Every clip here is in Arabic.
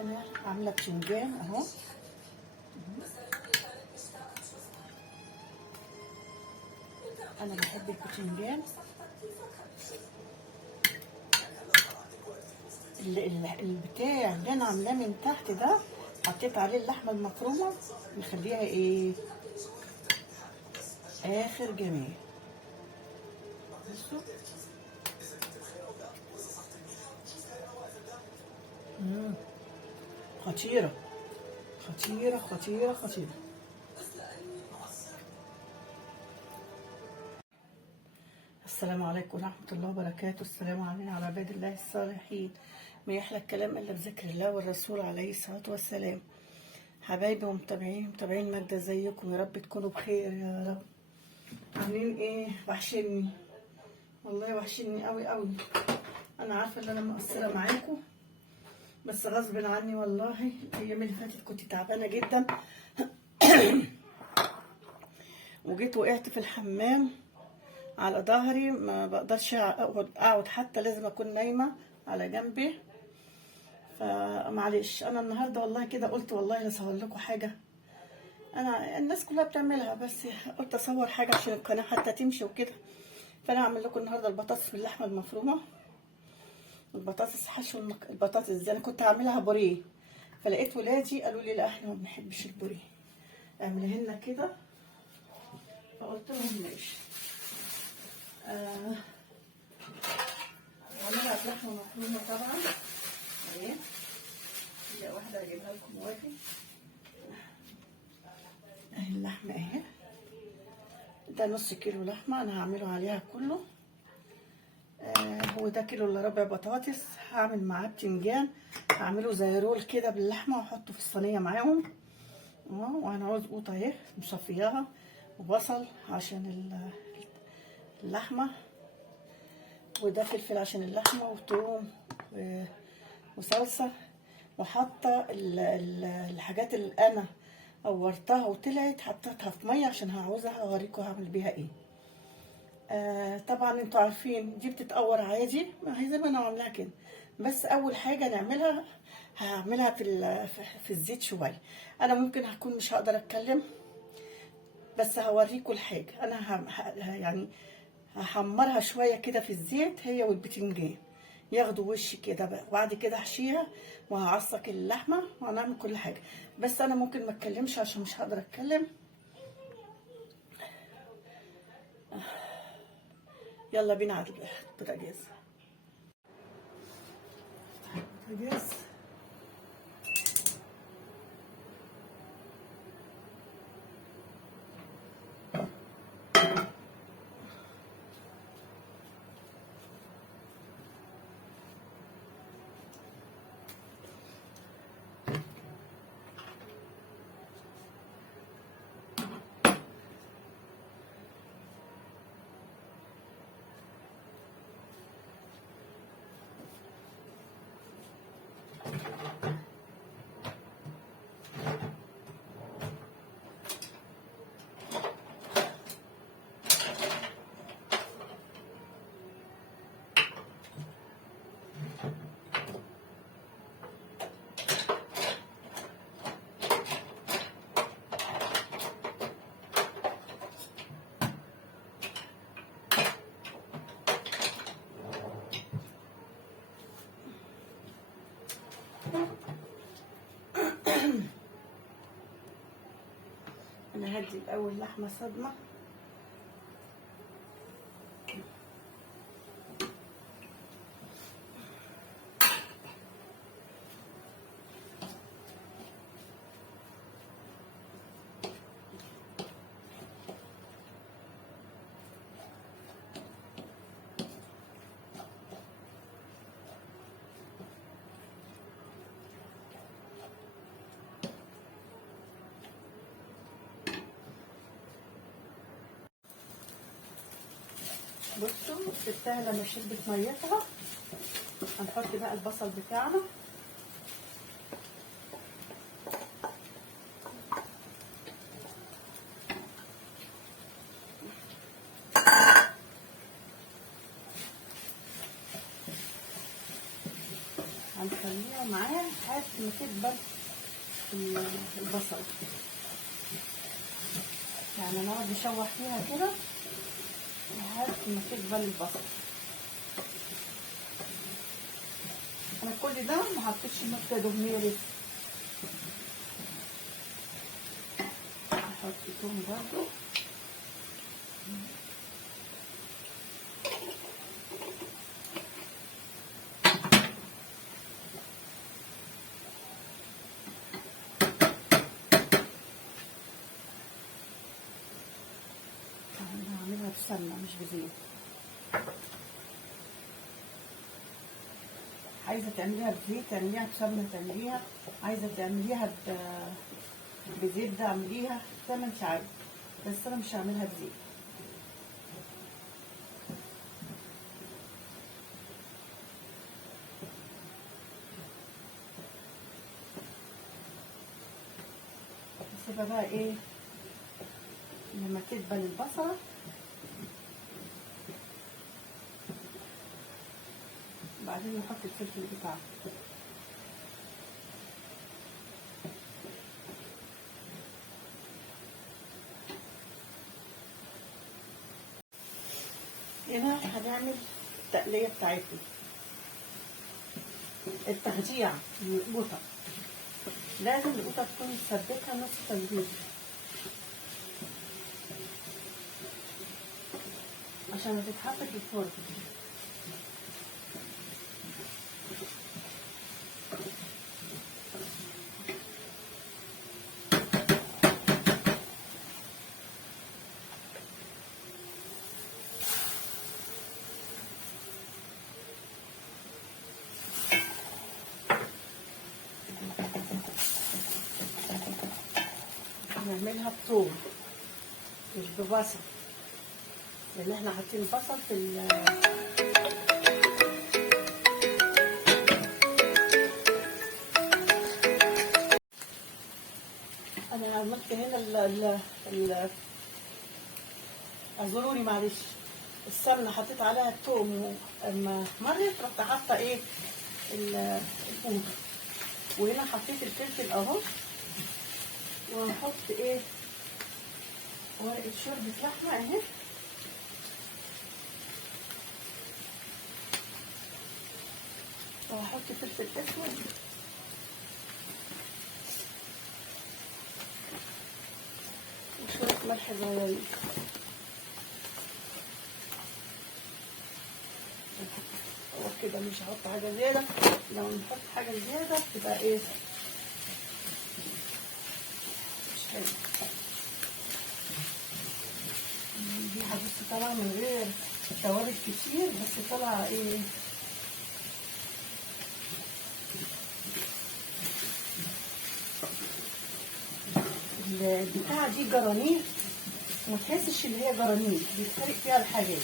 انا عامله بتنجان اهو. انا بحب البتنجان. البتاع اللي انا عاملاه من تحت ده حطيت عليه اللحمه المفرومه مخليها ايه اخر جمال. بصوا خطيره خطيره خطيره خطيره. السلام عليكم ورحمة الله وبركاته. السلام علينا على عباد الله الصالحين. ما يحلى الكلام إلا بذكر الله والرسول عليه الصلاة والسلام. حبايبي ومتابعين مجد، ازيكم؟ يا رب تكونوا بخير يا رب. عاملين ايه؟ وحشني والله، وحشني قوي قوي. انا عارفة ان انا مقصرة معاكم بس غصب عني والله. الايام اللي فاتت كنت تعبانة جدا وجيت وقعت في الحمام على ظهري، ما بقدرش اقعد حتى، لازم اكون نايمه على جنبي. فمعلش انا النهارده والله كده قلت والله لا اصور لكم حاجه. انا الناس كلها بتعملها بس قلت اصور حاجه عشان القناه حتى تمشي وكده. فانا هعمل لكم النهارده البطاطس باللحمه المفرومه. البطاطس حشو البطاطس دي انا كنت هعملها بوريه، فلقيت ولادي قالوا لي لا احنا ما بنحبش البوريه، اعملي لنا كده. فقلت لهم ماشي. عاملها بلحمه مفرومه طبعا اهي. هي واحده اجيبها لكم واجي اهي. اللحمه اهي، ده نص كيلو لحمه انا هعمله عليها كله. هو ده كيلو الا ربع بطاطس. هعمل معاه بتنجان، هعمله زي رول كده باللحمه واحطه في الصينيه معاهم. وهنعوز قوطه اهي مصفياها، وبصل عشان اللحمه، وده فلفل عشان اللحمه، وثوم وصلصه. وحاطه الحاجات اللي انا قورتها وطلعت حطيتها في ميه عشان هعوزها اوريكم هعمل بيها ايه. طبعا انتوا عارفين دي بتتقور عادي، ما هي زي ما انا عاملاها كده. بس اول حاجه نعملها هعملها في الزيت شويه. انا ممكن هكون مش هقدر اتكلم بس هوريكم الحاجه. انا يعني هحمرها شويه كده في الزيت هي والبتنجان ياخدوا وش كده بقى، وبعد كده احشيها وهعصق اللحمه وهنعمل كل حاجه. بس انا ممكن ما اتكلمش عشان مش هقدر اتكلم. يلا بينا على البوتاجاز. البوتاجاز انا هدي الاول لحمه صدمه. بصوا سبتها لما شربت ميتها. هنحط بقى البصل بتاعنا. وهنخليها معاه لحد ما تدبل البصل. يعني نقعد نشوح فيها كده لحد ما تدبل البصل. انا كل ده ما حطيتش نقطه دهنيه لسه. احط توم برضو. هعملها بسمنه مش بزيت. عايزه تعمليها بزيت تعمليها بسمنه تعمليها، عايزه تعمليها بزيت ده اعمليها زي ما انت عايزه، بس انا مش هعملها بزيت. هسيبها بقى ايه لما تدبل البصله، بعدين نحط الفلفل بتاعه. هنا هنعمل التقليه بتاعتنا، التخديع للقوطه. لازم القوطه تكون مسبكه نص تسبيكه عشان تتحط في الفرن. نعملها بثوم مش ببصل، لان احنا حاطين بصل في انا عملت هنا اعذروني معلش، السمنه حطيت عليها الثوم اما مرت رحت حاطه ايه القوطه، وهنا حطيت الفلفل اهو، وهنحط ايه ورقه شوربه لحمه اهي، وهحط فلفل اسود وشويه ملح صغيرين. هو كده مش هحط حاجه زياده، لو نحط حاجه زياده بتبقى ايه مش حلو. دي هبص طالعه من غير توابل كتير، بس طالعه ايه البتاعه دي جرانيل، وما تحسش ان هي جرانيل بيتحرق فيها الحاجات.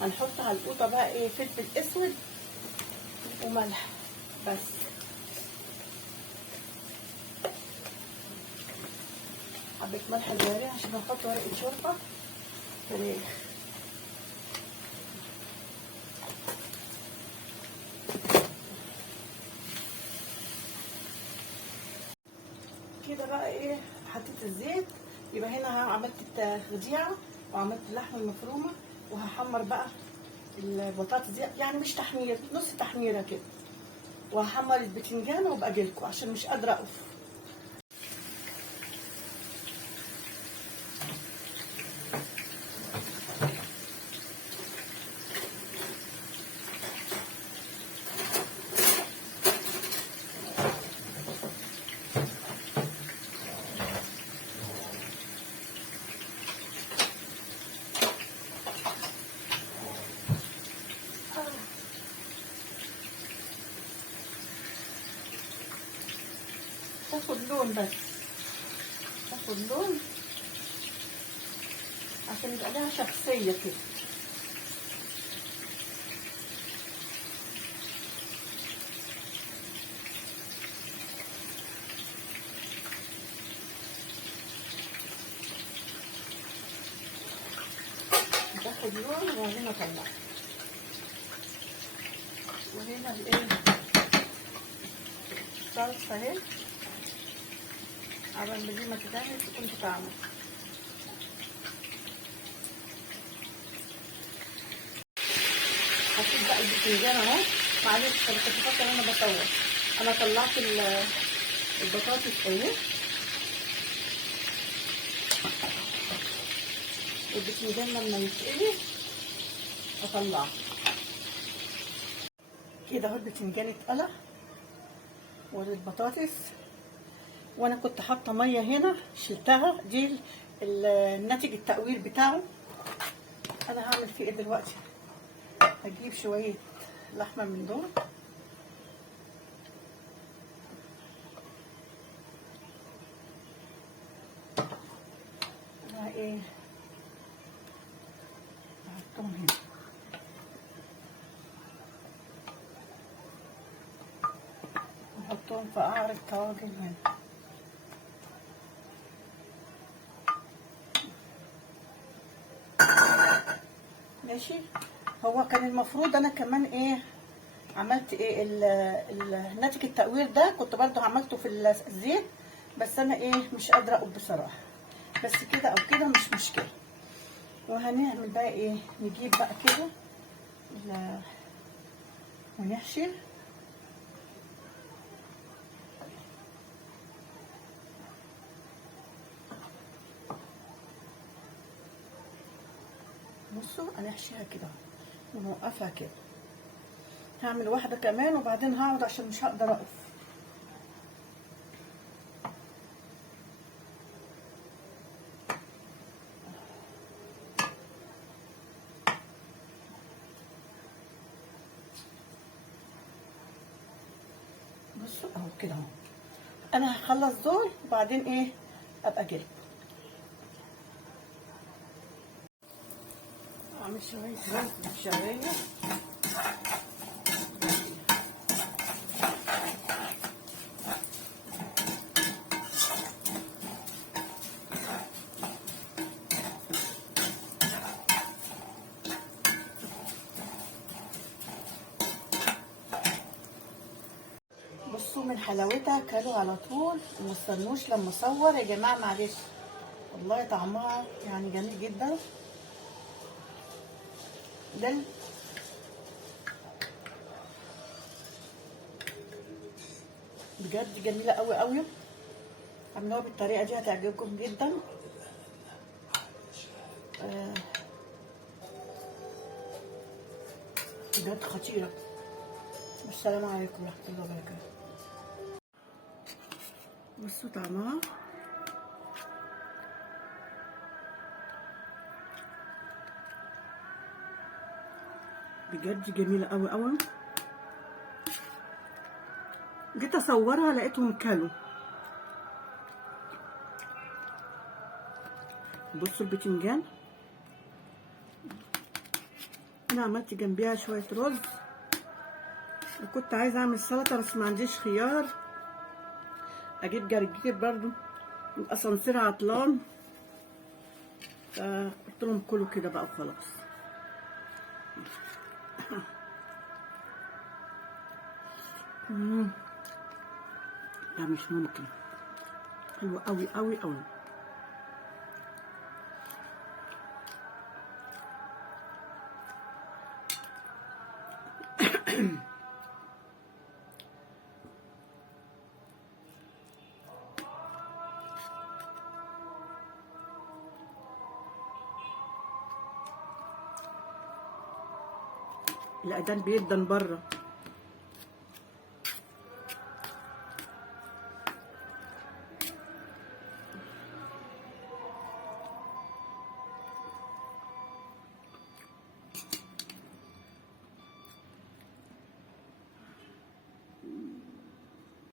هنحط على القوطه بقى ايه فلفل اسود وملح بس. حبه ملح صغيرين عشان احط ورقه شوربه فراخ. كده بقى ايه حطيت الزيت، يبقى هنا عملت التخديعه وعملت اللحمه المفرومه، وهحمر بقى البطاطس دي، يعني مش تحمير، نص تحميره كده، وهحمر البتنجان وابقى اجيلكوا عشان مش قادره اقف. تاخد لون بس، تاخد لون عشان يبقى لها شخصية كده. ايوه وهنا طلع. وهنا الايه الصلصه اهي، عبال ما دي ما تتعمل تكون بتعمل. حطيت بقى البتنجان اهو. معلش انا كنت فاكره ان انا بصور. انا طلعت البطاطس اهي، البتنجان لما يتقلي اطلعه كده اهو. البتنجان اتقلى والبطاطس، وانا كنت حاطه ميه هنا شلتها، دي الناتج التقوير بتاعه. انا هعمل فيه ايه دلوقتي؟ هجيب شويه لحمه من دول، انا ايه هحطهم هنا. نحطهم في قعر الطاجن هنا. ماشي. هو كان المفروض انا كمان ايه عملت ايه الناتج التقوير ده، كنت برضو عملته في الزيت، بس انا ايه مش قادره اقول بصراحه. بس كده او كده مش مشكله. وهنعمل بقى ايه، نجيب بقى كده ونحشي. بصوا هنحشيها كده ونوقفها كده. هعمل واحده كمان وبعدين هقعد عشان مش هقدر اقف. بصوا اهو كده اهو. انا هخلص دول وبعدين ايه ابقى جاي اعمل شويه رز بالشعريه. بصوا من حلاوتها كلوا على طول وما استنوش لما اصور يا جماعه، معلش والله طعمها يعني جميل جدا. ده بجد جميله قوي قوي. عملوها بالطريقه دي هتعجبكم جدا. بجد خطيره. والسلام عليكم ورحمه الله وبركاته. بصوا طعمها بجد جميله قوي قوي. جيت اصورها لقيتهم كلوا. بصوا البتنجان انا عملت جنبيها شويه رز، وكنت عايزه اعمل سلطه بس ما عنديش خيار. اجيب جرجير برضو، الاسانسير عطلان، فقلت لهم كلوا كده بقى وخلاص. لا مش ممكن، حلوه قوي قوي قوي. الأذان بيدن بره.